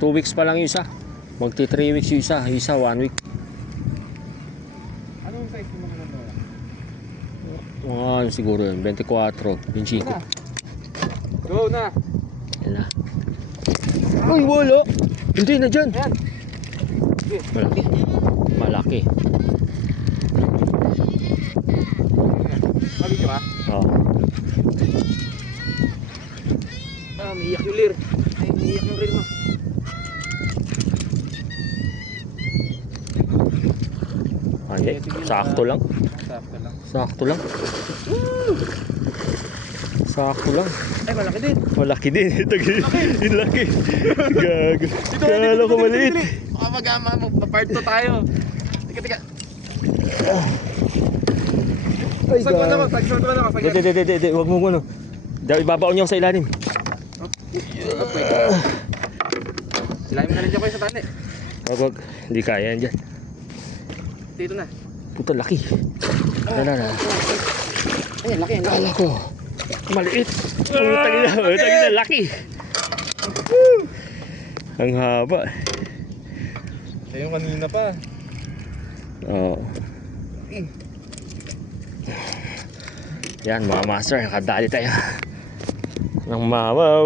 2 weeks pa lang yung isa. Magti 3 weeks yung isa. Isa 1 week. Anong size mo naman ang lola? Ano siguro yun? 24, 25. Go na! Yan na. Ay, wala! Hindi na dyan! Yan! Malaki. Malaki. Mabidyo ka? Oo. Umiiyak yung lir. Ay, umiiyak yung rir mo. Hindi, sakto lang. Sakto lang. Sakto lang. Sakto lang. Ay, malaki din. Malaki din. Yung laki. Gago. Kala ko maliit. Baka mag-part 2 tayo. Tika. Ay, Saan ko na ako? Tag-short ko na ako. Hindi. Huwag mo ano. Ibabaon niyo ako sa ilalim. Silahin mo na rin dyan kayo sa tali. Huwag. Hindi kaya yan dyan. Dito na. Puto, laki. Ano na. Ay, laki. Kala ko. Maliit. Utang na. Laki. Ang haba. Ayun kanina pa. Oo. Yan mga master, nakadali tayo ng mama.